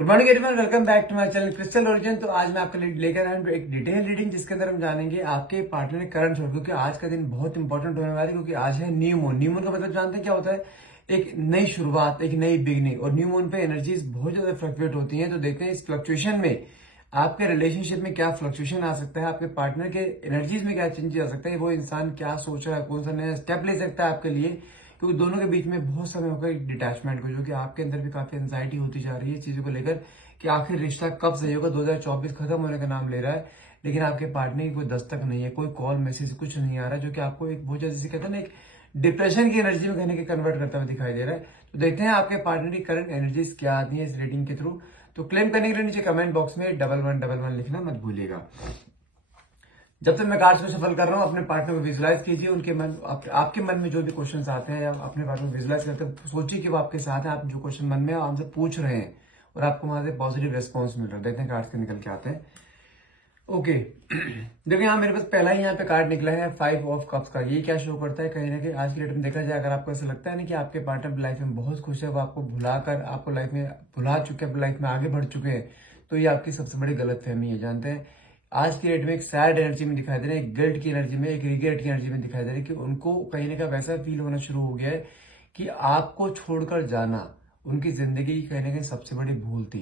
Good morning everyone, welcome back to my channel Crystal Origin. तो आज मैं आपके लिए लेकर आया हूं एक डिटेल रीडिंग जिसके अंदर हम जानेंगे आपके पार्टनर के करंट छोड़, क्योंकि आज का दिन बहुत इंपॉर्टेंट होने वाला है। क्योंकि आज है न्यू मून। न्यू मून का मतलब जानते हैं क्या होता है? एक नई शुरुआत, एक नई बिगनिंग। और न्यू मून पे एनर्जीज बहुत ज्यादा फ्लक्चुएट होती हैं। तो देखते हैं इस फ्लक्चुएशन में आपके रिलेशनशिप में क्या फ्लक्चुएशन आ सकता है, आपके पार्टनर के एनर्जीज में क्या चेंज आ सकता है, वो इंसान क्या सोच रहा है, कौन सा नया स्टेप ले सकता है आपके लिए। क्योंकि दोनों के बीच में बहुत समय होगा एक डिटैचमेंट को, जो कि आपके अंदर भी काफी एंजाइटी होती जा रही है चीजों को लेकर कि आखिर रिश्ता कब सही होगा। 2024 खत्म होने का नाम ले रहा है, लेकिन आपके पार्टनर की कोई दस्तक नहीं है, कोई कॉल मैसेज कुछ नहीं आ रहा, जो कि आपको एक बहुत जैसे कहते हैं ना, एक डिप्रेशन की एनर्जी में कहने के कन्वर्ट करता हुआ दिखाई दे रहा है। तो देखते हैं आपके पार्टनर की करंट एनर्जीज क्या आती है इस रीडिंग के थ्रू। तो क्लेम करने के लिए नीचे कमेंट बॉक्स में 1111 लिखना मत भूलिएगा। जब तक मैं कार्ड्स को सफल कर रहा हूँ, अपने पार्टनर को विजुलाइज कीजिए। उनके मन आपके मन में जो भी क्वेश्चंस आते हैं, या अपने पार्टनर को विजुलाइज करते हैं, सोचिए कि वो आपके साथ है, आप जो क्वेश्चन मन में आपसे पूछ रहे हैं और आपको वहां से पॉजिटिव रेस्पॉन्स मिल रहा है। देखते हैं कार्ड्स के निकल के आते हैं। ओके देखिए, यहाँ मेरे पास पहला ही यहाँ पे कार्ड निकला है 5 ऑफ कप्स का। ये क्या शो करता है? कहीं ना कहीं आज की डेट में देखा जाए, अगर आपको ऐसा लगता है ना कि आपके पार्टनर लाइफ में बहुत खुश है, वो आपको भुलाकर आपको लाइफ में भुला चुके हैं, लाइफ में आगे बढ़ चुके हैं, तो ये आपकी सबसे बड़ी गलत फहमी है। जानते हैं आज की डेट में एक सैड एनर्जी में दिखाई दे रहा है, एक गिल्ट की एनर्जी में, एक रिग्रेट की एनर्जी में दिखाई दे रहा है कि उनको कहीं ना कहीं वैसा फील होना शुरू हो गया है कि आपको छोड़कर जाना उनकी जिंदगी की कहीं ना कहीं सबसे बड़ी भूल थी।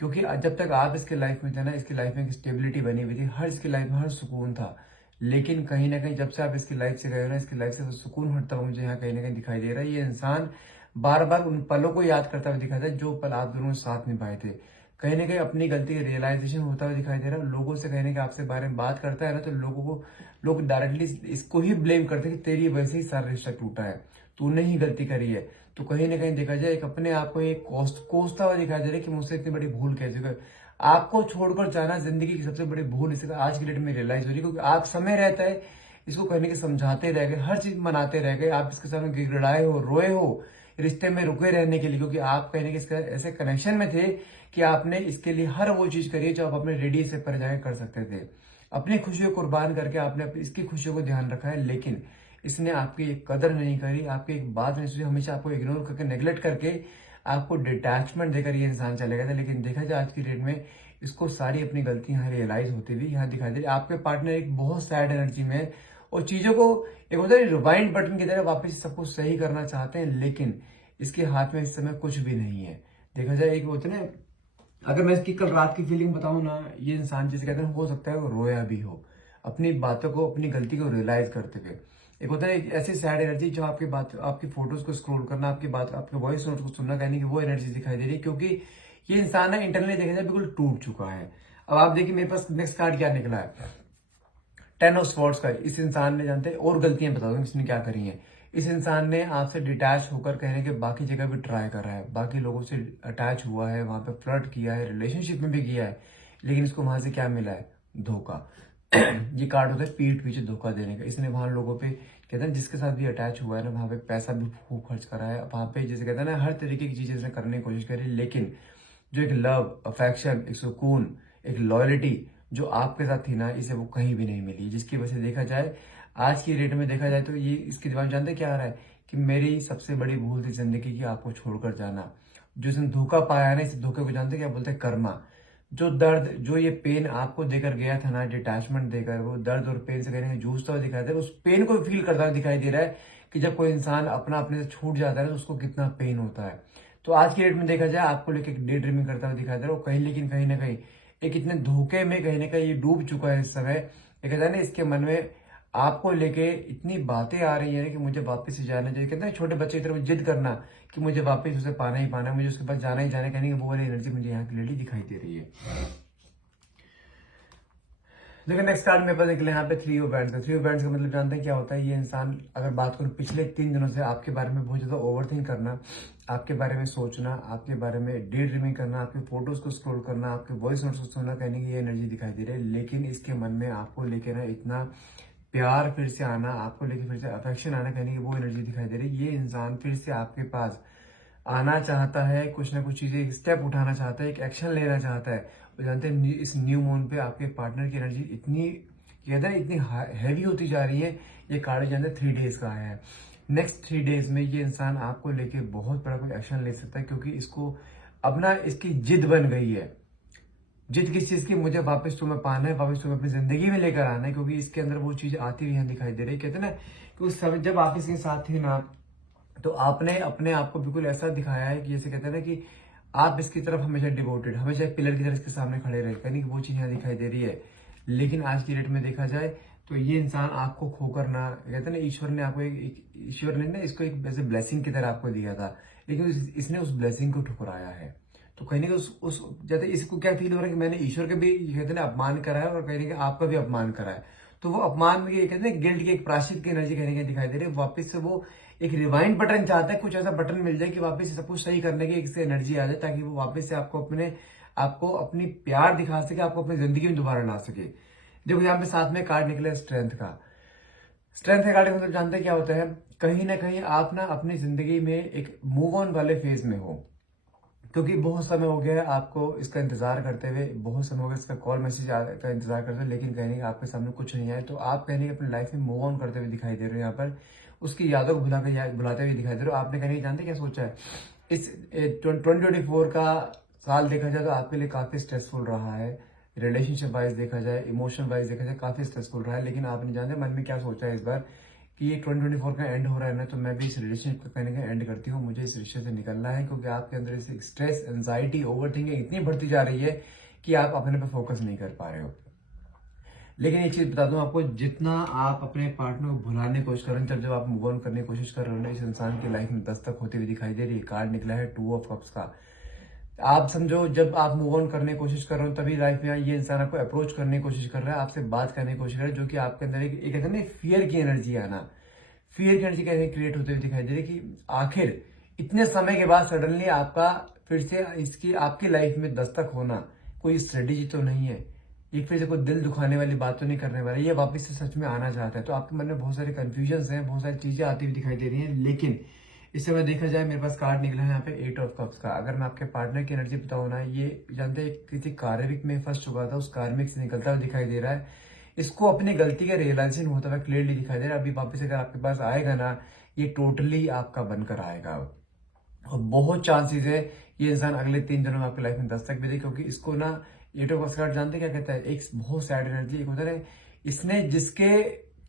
क्योंकि जब तक आप इसके लाइफ में थे ना, इसकी लाइफ में एक स्टेबिलिटी बनी हुई थी, हर इसकी लाइफ में हर सुकून था। लेकिन कहीं ना कहीं जब से आप इसकी लाइफ से गए हो ना, इसकी लाइफ से वो सुकून हटता हुआ मुझे यहाँ कहीं ना कहीं दिखाई दे रहा है। ये इंसान बार बार उन पलों को याद करता हुआ दिखाई दे रहा है जो पल आप दोनों साथ निभाए थे। कहीं ना कहीं अपनी गलती का रियलाइजेशन होता हुआ दिखाई दे रहा है। लोगों से कहीं ना कहीं आपसे बारे में बात करता है ना, तो लोग डायरेक्टली इसको ही ब्लेम करते हैं कि तेरी वजह से ही सारा रिश्ता टूटा है, तूने ही गलती करी है। तो कहीं ना कहीं देखा जाए, एक अपने आप को एक कोसता हुआ दिखाई दे रहा है कि मुझसे इतनी बड़ी भूल कैसे हुई। आपको छोड़कर जाना जिंदगी की सबसे बड़ी भूल इसे आज की डेट में रियलाइज हो रही है। क्योंकि आप समय रहता है इसको कहने के समझाते रह गए, हर चीज मनाते रह गए, आप इसके सामने गिड़गिड़ाए हो, रोए हो रिश्ते में रुके रहने के लिए। क्योंकि आप कहने के इसका ऐसे कनेक्शन में थे कि आपने इसके लिए हर वो चीज करी जो आप अपने रेडियस से पर जाकर कर सकते थे। अपनी खुशियों को कुर्बान करके आपने इसकी खुशियों को ध्यान रखा है, लेकिन इसने आपकी एक कदर नहीं करी, आपकी एक बात नहीं सुनी, हमेशा आपको इग्नोर करके, नेग्लेक्ट करके, आपको डिटैचमेंट देकर ये इंसान चले गया था। लेकिन देखा जाए आज की डेट में इसको सारी अपनी गलती यहाँ रियलाइज होती हुई यहाँ दिखाई दे रही है। आपके पार्टनर एक बहुत सैड एनर्जी में है और चीजों को एक होता है रिवाइंड बटन की तरह वापस सब कुछ सही करना चाहते हैं, लेकिन इसके हाथ में इस समय कुछ भी नहीं है। देखा जाए एक होता है ना, अगर मैं इसकी कल रात की फीलिंग बताऊं ना, ये इंसान जिसे कहते हैं हो सकता है वो रोया भी हो अपनी बातों को, अपनी गलती को रियलाइज करते हुए। एक होता है एक ऐसी सैड एनर्जी जो आपकी बात, आपकी फोटोज को स्क्रॉल करना, आपकी बात, आपके वॉइस नोट को सुनना, कहने की वो एनर्जी दिखाई दे रही है। क्योंकि ये इंसान ना इंटरनली देखा जाए बिल्कुल टूट चुका है। अब आप देखिए मेरे पास नेक्स्ट कार्ड क्या निकला है, 10 ऑफ स्वॉर्ड्स का। इस इंसान ने, जानते हैं और गलतियां बता दूं इसने क्या करी है। इस इंसान ने आपसे डिटैच होकर कहने के बाकी जगह भी ट्राई करा है, बाकी लोगों से अटैच हुआ है, वहां पे फ्लर्ट किया है, रिलेशनशिप में भी किया है, लेकिन इसको वहां से क्या मिला है? धोखा। ये कार्ड होता है पीठ पीछे धोखा देने का। इसने वहां लोगों पे, कहते हैं जिसके साथ भी अटैच हुआ है ना, वहां पे पैसा भी खूब खर्च करा है, वहां पे जैसे कहते हैं ना, हर तरीके की चीजें इसने करने की कोशिश करी, लेकिन जो एक लव, अफेक्शन, एक सुकून, एक लॉयल्टी जो आपके साथ थी ना, इसे वो कहीं भी नहीं मिली। जिसकी वजह से देखा जाए आज की डेट में देखा जाए तो ये इसके दिमाग में जानते क्या आ रहा है कि मेरी सबसे बड़ी भूल थी जिंदगी की आपको छोड़कर जाना। जो इसने धोखा पाया है ना, इस धोखे को जानते क्या बोलते हैं? कर्मा। जो दर्द, जो ये पेन आपको देकर गया था ना, डिटैचमेंट देकर, वो दर्द और पेन से कहने जूझता हुआ दिखाई दे रहा है, उस पेन को फील करता हुआ दिखाई दे रहा है कि जब कोई इंसान अपना अपने से छूट जाता है तो उसको कितना पेन होता है। तो आज की डेट में देखा जाए आपको लेकर डे ड्रीमिंग करता हुआ दिखाई दे रहा है कहीं, लेकिन कहीं ना कहीं एक इतने धोखे में कहीं ना कहीं ये डूब चुका है इस समय। ये कहता है ना, इसके मन में आपको लेके इतनी बातें आ रही है कि मुझे वापस से जाना चाहिए। कहते हैं छोटे बच्चे की तरफ जिद करना कि मुझे वापस उसे पाना ही पाना है, मुझे उसके पास जाना ही जाना है, कहने की वो वाली एनर्जी मुझे यहाँ क्लियरली दिखाई दे रही है। देखिए नेक्स्ट कार्ड मेरे पास निकले यहाँ पे 3 ऑफ वैंड्स का। 3 ऑफ वैंड्स का मतलब जानते हैं क्या होता है? ये इंसान, अगर बात करूं पिछले 3 दिनों से आपके बारे में बहुत ज्यादा ओवर थिंक करना, आपके बारे में सोचना, आपके बारे में डे ड्रीमिंग करना, आपके फोटोज को स्क्रॉल करना, आपके वॉइस नोट्स को सुनना, कहने की ये एनर्जी दिखाई दे रही है। लेकिन इसके मन में आपको लेके ना इतना प्यार फिर से आना, आपको लेके फिर से अफेक्शन आना, कहने की वो एनर्जी दिखाई दे रही है। ये इंसान फिर से आपके पास आना चाहता है, कुछ ना कुछ चीजें, एक स्टेप उठाना चाहता है, एक एक्शन लेना चाहता है। और जानते हैं इस न्यू मून पे आपके पार्टनर की एनर्जी इतनी, कहता है इतनी हैवी होती जा रही है। ये कार्ड जानते हैं 3 डेज का आया है। नेक्स्ट 3 डेज में ये इंसान आपको लेके बहुत बड़ा कोई एक्शन ले सकता है, क्योंकि इसको अब ना इसकी जिद बन गई है। जिद किस चीज की? मुझे वापस तुम्हें पाना है, वापस तुम्हें अपनी जिंदगी में लेकर आना है, क्योंकि इसके अंदर वो चीज आती हुई यहाँ दिखाई दे रही है। कहते हैं ना कि उस समय जब आप इसके साथ थे ना, तो आपने अपने आप को बिल्कुल ऐसा दिखाया है कि जैसे कहते हैं ना कि आप इसकी तरफ हमेशा डिवोटेड, हमेशा एक पिलर की तरह इसके सामने खड़े रहे, कहीं वो चीज यहाँ दिखाई दे रही है। लेकिन आज की डेट में देखा जाए तो ये इंसान आपको खोकर ना, कहते हैं ना ईश्वर ने आपको ईश्वर ने ना इसको एक वैसे ब्लेसिंग की तरह आपको दिया था, लेकिन इसने उस ब्लेसिंग को ठुकराया है। तो कहीं ना कहीं उस जैसे इसको क्या फील हो रहा है कि मैंने ईश्वर का भी कहते हैं ना अपमान करा है, और कहीं ना कहीं आपका भी अपमान करा है। तो वो अपमान में कहते हैं गिल्ट की एक प्रायश्चित की एनर्जी कहीं ना कहीं दिखाई दे रही है। वापस से वो एक रिवाइंड बटन चाहता है, कुछ ऐसा बटन मिल जाए कि वापस से सब कुछ सही करने की एक एनर्जी आ जाए, ताकि वो वापस से आपको अपनी प्यार दिखा सके, आपको अपनी जिंदगी में दोबारा ला सके। देखो यहाँ पे साथ में कार्ड निकला स्ट्रेंथ का। स्ट्रेंथ का कार्ड का मतलब जानते हैं क्या होता है? कहीं ना कहीं आप ना अपनी जिंदगी में एक मूव ऑन वाले फेज में हो, क्योंकि बहुत समय हो गया है आपको इसका इंतजार करते हुए, बहुत समय हो गया इसका कॉल मैसेज का इंतजार करते हुए, लेकिन कहीं आपके सामने कुछ नहीं आए। तो आप कहीं अपनी लाइफ में मूव ऑन करते हुए दिखाई दे रहे हो, यहाँ पर उसकी यादों को बुलाते हुए दिखाई दे रहे हो। आपने कहीं जानते क्या सोचा है? इस 2024 का साल देखा जाए तो आपके लिए काफी स्ट्रेसफुल रहा है। रिलेशनशिप वाइज देखा जाए, इमोशन वाइज देखा जाए, काफी स्ट्रेसफुल रहा है। लेकिन आप नहीं जानते मन में क्या सोचा है इस बार कि ये 2024 का एंड हो रहा है ना, तो मैं भी इस रिलेशनशिप का कहीं ना कहीं एंड करती हूँ, मुझे इस रिश्ते से निकलना है, क्योंकि आपके अंदर इस स्ट्रेस, एंजाइटी, ओवरथिंकिंग इतनी बढ़ती जा रही है कि आप अपने पे फोकस नहीं कर पा रहे हो। लेकिन एक चीज बता दूं आपको, जितना आप अपने पार्टनर को भुलाने की कोशिश कर रहे हैं, जब आप मूव ऑन करने की कोशिश कर रहे हो ना, इस इंसान की लाइफ में दस्तक होती हुई दिखाई दे रही है। कार्ड निकला है 2 ऑफ कप्स का। आप समझो जब आप मूव ऑन करने की कोशिश कर रहे हो, तभी लाइफ में ये इंसान आपको अप्रोच करने की कोशिश कर रहा है, आपसे बात करने की कोशिश कर रहा है, जो कि आपके अंदर एक कहते हैं ना फियर की एनर्जी आना, फियर की एनर्जी कैसे क्रिएट होते हुए दिखाई दे रही है कि आखिर इतने समय के बाद सडनली आपका फिर से इसकी आपकी लाइफ में दस्तक होना, कोई स्ट्रेटेजी तो नहीं है, एक फिर से कोई दिल दुखाने वाली बात तो नहीं करने वाला, ये वापस से सच में आना चाहता है। तो आपके मन में बहुत सारे कंफ्यूजन हैं, बहुत सारी चीजें आती हुई दिखाई दे रही हैं। लेकिन इस समय देखा जाए, मेरे पास कार्ड निकला है यहाँ पे 8 ऑफ कप्स का। अगर मैं आपके पार्टनर की एनर्जी बताऊँ ना, ये जानते हैं किसी कार्मिक में फंस चुका था, उस कार्मिक से निकलता हुआ दिखाई दे रहा है। इसको अपनी गलती का रियलाइजेशन होता हुआ क्लियरली दिखाई दे रहा है। अभी वापस अगर आपके पास आएगा ना, ये टोटली आपका बनकर आएगा, और बहुत चांसेस है ये इंसान अगले 3 दिनों में आपकी लाइफ में दस्तक भी दे, क्योंकि इसको ना एट ऑफ कार्ड जानते क्या कहता है? एक बहुत सैड एनर्जी, एक होता है इसने जिसके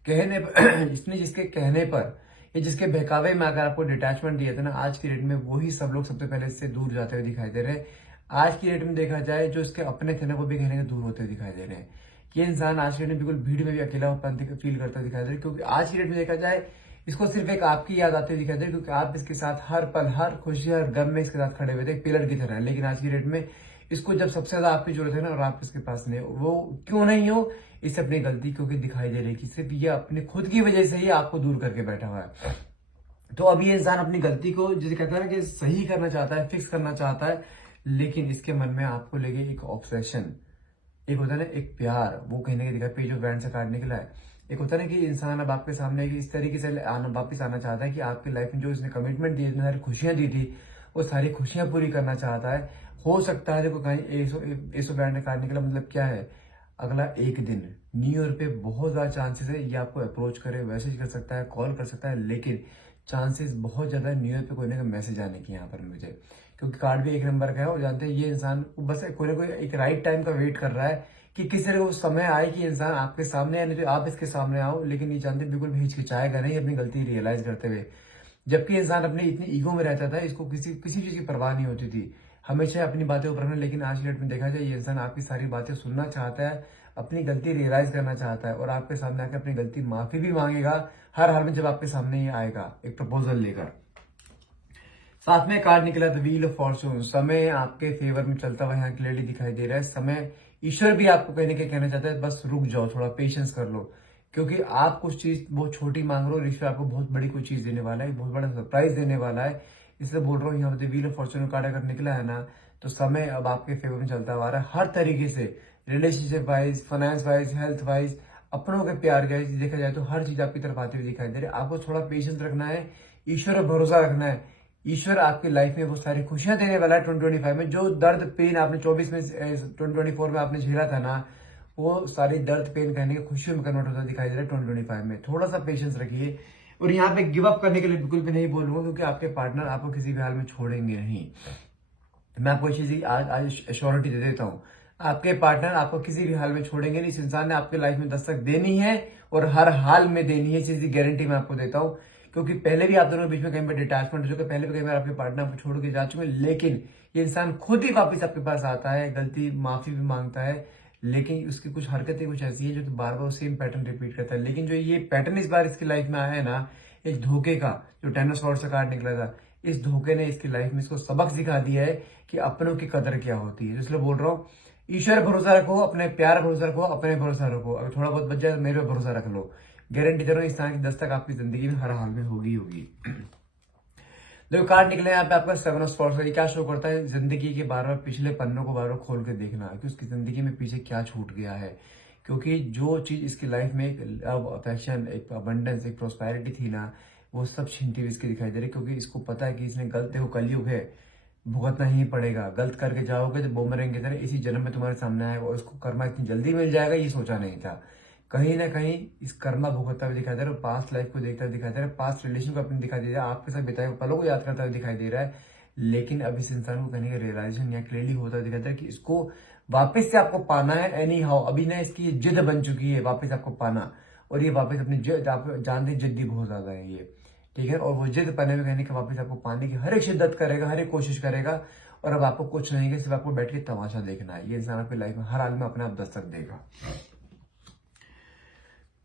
कहने पर इसने जिसके कहने पर या जिसके बहकावे में अगर आपको डिटैचमेंट दिया था ना, आज की डेट में वही सब लोग सबसे पहले इससे दूर जाते हुए दिखाई दे रहे हैं। आज की डेट में देखा जाए, जो इसके अपने थे ना, वो भी कहने के दूर होते हुए दिखाई दे रहे हैं। ये इंसान आज की डेट में बिल्कुल भीड़ में भी अकेलापन फील करता दिखाई दे रहा है, क्योंकि आज की डेट में देखा जाए इसको सिर्फ एक आपकी याद आती दिखाई दे रही है, क्योंकि आप इसके साथ हर पल, हर खुशी, हर गम में इसके साथ खड़े हुए थे, पिलर की तरह। लेकिन आज की डेट में इसको जब सबसे ज्यादा आपकी जरूरत है ना, और आप इसके पास नहीं हो, वो क्यों नहीं हो? इसे अपनी गलती क्योंकि दिखाई दे रही कि सिर्फ ये अपने खुद की वजह से ही आपको दूर करके बैठा हुआ है। तो अब ये इंसान अपनी गलती को जिसे कहता है ना कि सही करना चाहता है, फिक्स करना चाहता है, लेकिन इसके मन में आपको लेके एक ऑब्सेशन, एक होता है ना एक प्यार, वो कहीं ना कहीं दिखा, पेज ऑफ वैंड से कार्ड निकला है। एक होता है ना कि इंसान अब आपके सामने इस तरीके से वापिस आना चाहता है कि आपकी लाइफ में जो इसने कमिटमेंट दी, इतनी सारी खुशियां दी थी, वो सारी खुशियां पूरी करना चाहता है। हो सकता है, देखो कहीं एस ऑफ वैंड कार्ड निकला, मतलब क्या है? अगला एक दिन न्यू ईयर पे बहुत ज्यादा चांसेस है ये आपको अप्रोच करे, मैसेज कर सकता है, कॉल कर सकता है, लेकिन चांसेस बहुत ज्यादा न्यू ईयर पे कोई ना कोई मैसेज आने की यहाँ पर मुझे, क्योंकि कार्ड भी 1 नंबर का है। और जानते हैं ये इंसान बस कोई ना कोई एक राइट टाइम का वेट कर रहा है कि किसी तरह वो समय आए कि इंसान आपके सामने आए, नहीं तो आप इसके सामने आओ। लेकिन ये जानते बिल्कुल भी हिचकिचाएगा नहीं अपनी गलती रियलाइज करते हुए। जबकि इंसान अपनी इतनी ईगो में रहता था, इसको किसी किसी चीज की परवाह नहीं होती थी, हमेशा अपनी बातें ऊपर रखना। लेकिन आज की डेट में देखा जाए, ये इंसान आपकी सारी बातें सुनना चाहता है, अपनी गलती रियलाइज करना चाहता है, और आपके सामने आकर अपनी गलती माफी भी मांगेगा हर हाल में, जब आपके सामने ही आएगा एक प्रपोजल लेकर। साथ में कार्ड निकला द व्हील ऑफ फॉर्चून। समय आपके फेवर में चलता हुआ यहाँ क्लियरली दिखाई दे रहा है। समय ईश्वर भी आपको कहीं ना कहीं कहना चाहता है, बस रुक जाओ, थोड़ा पेशेंस कर लो, क्योंकि आप कुछ चीज बहुत छोटी मांग रहे हो, ईश्वर आपको बहुत बड़ी कोई चीज देने वाला है, बहुत बड़ा सरप्राइज देने वाला है। इसलिए बोल रहा हूँ, यहाँ पे व्हील ऑफ फॉर्चून कार्ड अगर निकला है ना, तो समय अब आपके फेवर में चलता हुआ रहा है हर तरीके से, relationship wise, finance wise, health wise, अपनों के प्यार का देखा जाए तो हर चीज आपकी तरफ आती हुई दिखाई दे रही है। आपको थोड़ा पेशेंस रखना है, ईश्वर पर भरोसा रखना है। ईश्वर आपकी लाइफ में वो सारी खुशियां देने वाला है 2025 में। जो दर्द पेन आपने 2024 में आपने झेला था ना, वो सारी दर्द पेन कहने की खुशियों में कन्वर्ट होता दिखाई दे रहा है 2025 में। थोड़ा सा पेशेंस रखिए, और यहाँ पे गिव अप करने के लिए बिल्कुल भी नहीं बोलूंगा, क्योंकि आपके पार्टनर आपको किसी भी हाल में छोड़ेंगे नहीं। मैं आपको इस चीज की आज आज श्योरिटी दे देता हूँ, आपके पार्टनर आपको किसी भी हाल में छोड़ेंगे नहीं। इस इंसान ने आपके लाइफ में दस्तक देनी है और हर हाल में देनी है, इस चीज की गारंटी मैं आपको देता हूँ। क्योंकि पहले भी आप दोनों के बीच में कहीं पर डिटैचमेंट हो चुका है, पहले भी कई बार आपके पार्टनर आपको छोड़ के जा चुके हैं, लेकिन ये इंसान खुद ही वापस आपके पास आता है, गलती माफी भी मांगता है, लेकिन उसकी कुछ हरकतें कुछ ऐसी है जो कि बार बार सेम पैटर्न रिपीट करता है। लेकिन जो ये पैटर्न इस बार इसकी लाइफ में आया है ना, इस धोखे का, जो टेन ऑफ स्वॉर्ड्स का कार्ड निकला था, इस धोखे ने इसकी लाइफ में इसको सबक सिखा दिया है कि अपनों की कदर क्या होती है। इसलिए बोल रहा हूँ, ईश्वर भरोसा रखो, अपने प्यार भरोसा रखो, अपने भरोसा रखो। अगर थोड़ा बहुत बच जाए तो मेरे पे भरोसा रख लो, गारंटी दे रहा हूँ इस तरह की दस्तक आपकी जिंदगी में हर हाल में होगी होगी। देखो कार्ड निकले यहाँ पे आपका सेवन ऑफ स्वॉर्ड्स का, ये क्या शो करता है, जिंदगी के बार बार पिछले पन्नों को बार बार खोल के देखना कि उसकी जिंदगी में पीछे क्या छूट गया है। क्योंकि जो चीज इसकी लाइफ में एक लव, अफेक्शन, एक अबंडेंस, एक प्रोस्पेरिटी थी ना, वो सब छीनती हुई इसकी दिखाई दे रही है। क्योंकि इसको पता है कि इसने गलत, देखो कलयुग है, भुगतना ही पड़ेगा। गलत करके जाओगे तो बूमरैंग की तरह इसी जन्म में तुम्हारे सामने आएगा, और इसको कर्मा इतनी जल्दी मिल जाएगा ये सोचा नहीं था। कहीं ना कहीं इस कर्मा भुगतता हुआ दिखाई दे रहा है, पास्ट लाइफ को देखता हुआ दिखाई दे रहा है, पास्ट रिलेशन को अपने दिखाई दे रहा है, आपके साथ बिताए हुए पलों को याद करता हुआ दिखाई दे रहा है। लेकिन अब इस इंसान को कहने का रियलाइजेशन यहाँ क्लियरली होता हुआ दिखाई दे रहा है कि इसको वापस से आपको पाना है एनी हाउ। अभी ना इसकी जिद बन चुकी है वापस आपको पाना, और ये वापस अपनी जिद, आप जानते जिद्दी बहुत ज्यादा है ये, ठीक है। और वो जिद पाने में कहने का वापस आपको पाने की हर एक शिद्दत करेगा, हर एक कोशिश करेगा, और अब आपको कुछ नहीं है, सिर्फ आपको बैठ के तमाशा देखना है। ये इंसान आपकी लाइफ में हर हाल में अपने आप दस्तक देगा।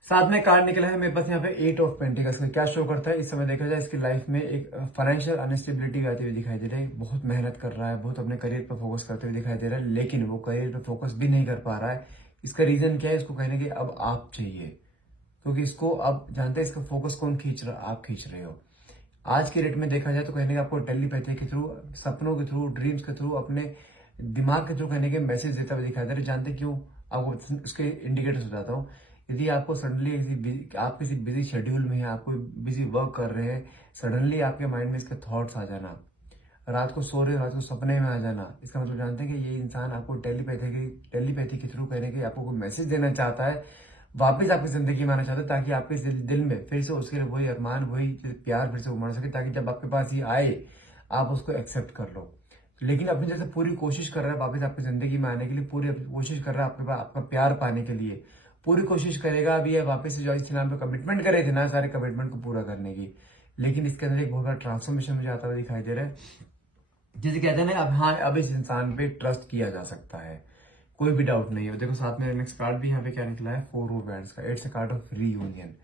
साथ में कार्ड निकला है मेरे पास यहाँ पे एट ऑफ पेंटिकल्स का, क्या शो करता है, इस समय देखा जाए इसकी लाइफ में एक फाइनेंशियल अनस्टेबिलिटी आती हुई दिखाई दे रही है। बहुत मेहनत कर रहा है, बहुत अपने करियर पर फोकस करते हुए दिखाई दे रहा है, लेकिन वो करियर पर फोकस भी नहीं कर पा रहा है। इसका रीजन क्या है, इसको कहने के अब आप चाहिए, क्योंकि इसको अब जानते हैं इसका फोकस कौन खींच रहा, आप खींच रहे हो। आज के डेट में देखा जाए तो कहने के आपको टेलीपैथी के थ्रू, सपनों के थ्रू, ड्रीम्स के थ्रू, अपने दिमाग के थ्रू कहने के मैसेज देता हुआ दिखाई दे रहा है। जानते क्यों, आपको उसके इंडिकेटर्स बताता हूँ। यदि आपको सडनली आप किसी बिजी शेड्यूल में हैं, आप कोई बिजी वर्क कर रहे हैं, सडनली आपके माइंड में इसके थॉट्स आ जाना, रात को सो रहे हो, रात को सपने में आ जाना, इसका मतलब जानते हैं कि ये इंसान आपको टेलीपैथी के थ्रू कहने के आपको कोई मैसेज देना चाहता है, वापस आपकी जिंदगी में आना चाहता है, ताकि आपके दिल में फिर से उसके लिए वही अरमान, वही प्यार फिर से उमड़ सके, ताकि जब आपके पास ये आए आप उसको एक्सेप्ट कर लो। लेकिन अपनी जैसे पूरी कोशिश कर रहा है वापस आपकी जिंदगी में आने के लिए, पूरी कोशिश कर रहा है आपके पास आपका प्यार पाने के लिए, पूरी कोशिश करेगा अभी ये वापस से जो इस नाम पे कमिटमेंट करे थे ना, सारे कमिटमेंट को पूरा करने की। लेकिन इसके अंदर एक बहुत बड़ा ट्रांसफॉर्मेशन मुझे आता हुआ दिखाई दे रहा है, जिसे कहते हैं ना अब हाँ, अब इस इंसान पे ट्रस्ट किया जा सकता है, कोई भी डाउट नहीं है। देखो साथ में नेक्स्ट कार्ड भी यहाँ पे क्या निकला है, फोर ऑफ वैंड्स का। It's a card of reunion,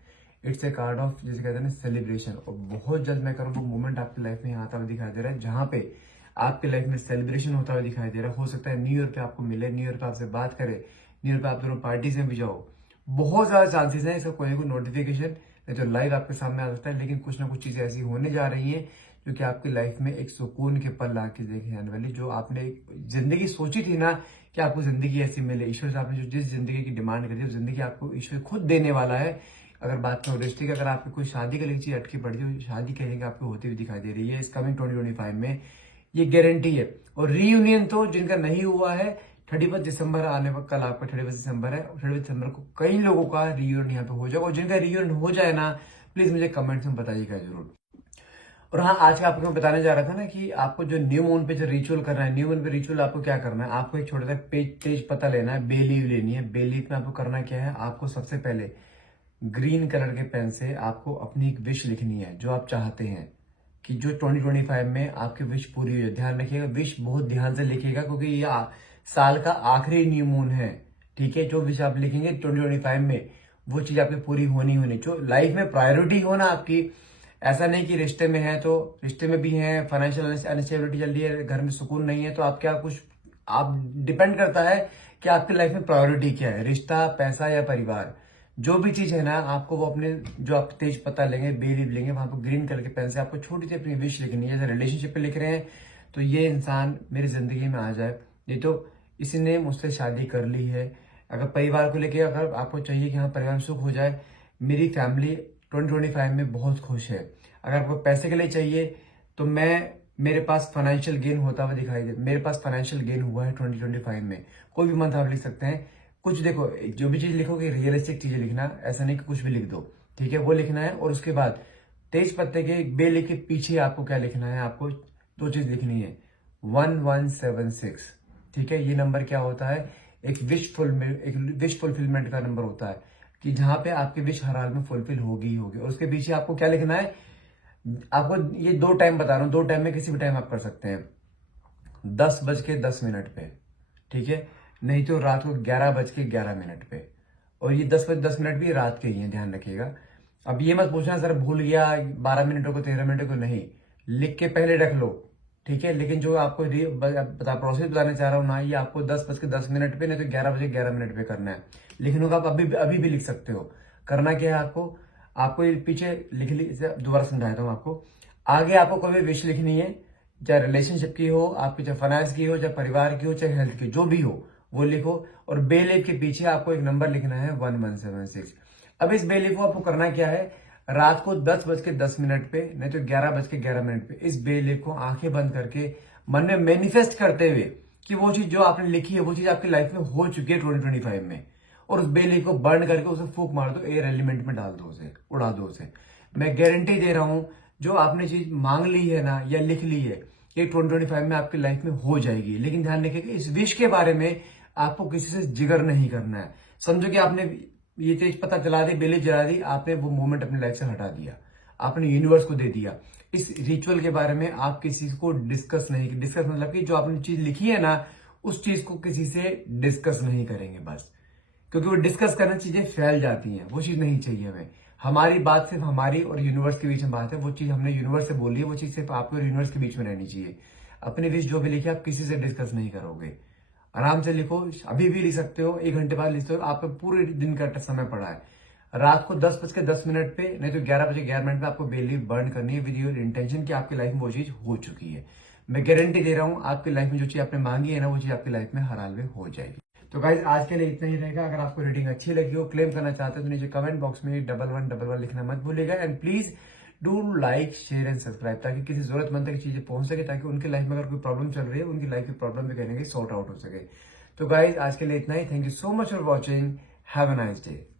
it's a card of जिसे कहते हैं ना सेलिब्रेशन। और बहुत जल्द मैं करूँ वो मोमेंट आपकी लाइफ में आता हुआ दिखाई दे रहा है, जहाँ पे आपकी लाइफ में सेलिब्रेशन होता हुआ दिखाई दे रहा है। हो सकता है न्यू ईयर पे आपको मिले, न्यू ईयर पे आपसे बात करे, न्यू ईयर पे आप दोनों पार्टीज में भी जाओ। बहुत ज्यादा चांसेस है इसका कोई ना कोई नोटिफिकेशन नहीं तो लाइव आपके सामने आ सकता है। लेकिन कुछ ना कुछ चीजें ऐसी होने जा रही हैं जो कि आपकी लाइफ में एक सुकून के पल ला के देखे जाने वाली, जो आपने एक जिंदगी सोची थी ना कि आपको जिंदगी ऐसी मिले, ईश्वर से आपने जो जिस जिंदगी की डिमांड करी है, जिंदगी आपको ईश्वर खुद देने वाला है। अगर बात करो रिश्ते की, अगर आपकी कोई शादी के लिए चीज अटकी पड़ी है, शादी कहेंगे आपको होती हुई दिखाई दे रही है इस कमिंग 2025 में, ये गारंटी है। और रीयूनियन तो जिनका नहीं हुआ है, 31 दिसंबर आने पर, कल आपका 31 दिसंबर है, 31 दिसंबर को कई लोगों का रीयूनियन यहाँ पे हो जाएगा। और जिनका रीयूनियन हो जाए ना, प्लीज मुझे कमेंट्स में बताइएगा जरूर। और हाँ, आज का आपको मैं बताने जा रहा था ना कि आपको जो न्यू मून पे जो रिचुअल करना है, न्यू मून पे रिचुअल आपको क्या करना है, आपको एक छोटा सा तेज पत्ता लेना है, बे लीव लेनी है। बे लीव में आपको करना क्या है, आपको सबसे पहले ग्रीन कलर के पेन से आपको अपनी एक विश लिखनी है, जो आप चाहते हैं कि जो 2025 में आपकी विश पूरी हो जाए। ध्यान रखिएगा, विश बहुत ध्यान से लिखिएगा, क्योंकि ये साल का आखिरी न्यू मून है, ठीक है। जो विश आप लिखेंगे 2025 में, वो चीज आपकी पूरी होनी होनी, जो लाइफ में प्रायोरिटी हो ना आपकी। ऐसा नहीं कि रिश्ते में है तो रिश्ते में भी है, फाइनेंशियल अनस्टेबिलिटी चल रही है, घर में सुकून नहीं है, तो आप क्या कुछ, आप डिपेंड करता है कि आपकी लाइफ में प्रायोरिटी क्या है, रिश्ता, पैसा या परिवार। जो भी चीज है ना, आपको वो अपने, जो आप तेज पत्ता लेंगे, बे लीफ लेंगे, वहां पर ग्रीन कलर के पेन से आपको छोटी सी अपनी विश लिखनी है। जैसे रिलेशनशिप पे लिख रहे हैं तो ये इंसान मेरी जिंदगी में आ जाए, नहीं तो इसने मुझसे शादी कर ली है। अगर परिवार को लेके, अगर आपको चाहिए कि हाँ परिवार में सुख हो जाए, मेरी फैमिली 2025 में बहुत खुश है। अगर आपको पैसे के लिए चाहिए तो मेरे पास फाइनेंशियल गेन होता हुआ दिखाई दे, मेरे पास फाइनेंशियल गेन हुआ है 2025 में। कोई भी मंथ आप लिख सकते हैं कुछ। देखो, जो भी चीज लिखोगे रियलिस्टिक चीजें लिखना, ऐसा नहीं कि कुछ भी लिख दो, ठीक है, वो लिखना है। और उसके बाद तेज पत्ते के बे लिख के पीछे आपको क्या लिखना है, आपको दो चीज लिखनी है। 1176। ठीक है, ये नंबर क्या होता है, एक विश फुलफिलमेंट का नंबर होता है कि जहां पे आपकी विश हर हाल में फुलफिल होगी ही होगी। और उसके पीछे आपको क्या लिखना है, आपको ये 2 टाइम बता रहा हूँ, 2 टाइम में किसी भी टाइम आप कर सकते हैं। 10:10 पे, ठीक है, नहीं तो रात को 11:11 पे। और ये 10:10 भी रात के ही हैं, ध्यान रखिएगा। अब ये मत पूछना सर भूल गया 12 मिनटों को 13 मिनटों को, नहीं, लिख के पहले रख लो, ठीक है। लेकिन जो आपको प्रोसेस बताने चाह रहा हूँ ना, ये आपको 10:10 पे नहीं तो 11:11 पे करना है। लेकिन होगा आप अभी भी लिख सकते हो। करना क्या है आपको ये पीछे लिख ली, दोबारा समझाता हूँ आपको। आगे आपको कोई भी विश लिखनी है, चाहे रिलेशनशिप की हो आपकी, चाहे फाइनेंस की हो, चाहे परिवार की हो, चाहे हेल्थ की, जो भी हो वो लिखो। और बेलीफ के पीछे आपको एक नंबर लिखना है 1176। अब इस बेलीफ को आपको करना क्या है, रात को 10:10 पे नहीं तो 11:11 पे इस बेलीफ को आंखें बंद करके मन में मैनिफेस्ट करते हुए कि वो चीज जो आपने लिखी है वो चीज आपकी लाइफ में हो चुकी है 2025 में, और उस बेलीफ को बर्न करके उसे फूक मार दो, एयर एलिमेंट में डाल दो, उसे उड़ा दो उसे। मैं गारंटी दे रहा हूं, जो आपने चीज मांग ली है ना या लिख ली है, ये 2025 में आपकी लाइफ में हो जाएगी। लेकिन ध्यान रखिएगा, इस विश के बारे में आपको किसी से जिगर नहीं करना है। समझो कि आपने ये चीज पता चला दी, बेलीफ जला दी, आपने वो मोमेंट अपनी लाइफ से हटा दिया, आपने यूनिवर्स को दे दिया। इस रिचुअल के बारे में आप किसी को डिस्कस मतलब कि जो आपने चीज लिखी है ना, उस चीज को किसी से डिस्कस नहीं करेंगे बस, क्योंकि वो डिस्कस करने चीजें फैल जाती हैं, वो चीज नहीं चाहिए हमें। हमारी बात सिर्फ हमारी और यूनिवर्स के बीच में बात है, वो चीज हमने यूनिवर्स से बोली है, वो चीज सिर्फ आपके और यूनिवर्स के बीच में रहनी चाहिए। अपनी विश जो भी लिखी आप किसी से डिस्कस नहीं करोगे, आराम से लिखो, अभी भी लिख सकते हो, 1 घंटे बाद लिख सकते हो, आपको पूरे दिन का समय पड़ा है। रात को 10:10 पे नहीं तो 11:11 पे आपको बेलीफ बर्न करनी है विद योर इंटेंशन कि आपकी लाइफ में वो चीज हो चुकी है। मैं गारंटी दे रहा हूं, आपकी लाइफ में जो चीज आपने मांगी है ना, वो चीज आपकी लाइफ में हर हाल में हो जाएगी। तो गाइज आज के लिए इतना ही रहेगा। अगर आपको रीडिंग अच्छी लगी हो, क्लेम करना चाहते हो, तो नीचे कमेंट बॉक्स में 1111 लिखना मत भूलिएगा। And please do like share and subscribe, ताकि किसी जरूरतमंद तक चीजें पहुंच सके, ताकि उनकी लाइफ में अगर कोई प्रॉब्लम चल रही है, उनकी लाइफ की प्रॉब्लम भी कहने की सॉर्ट आउट हो सके। तो गाइज आज के लिए इतना ही। Thank you so much for watching. Have a nice day.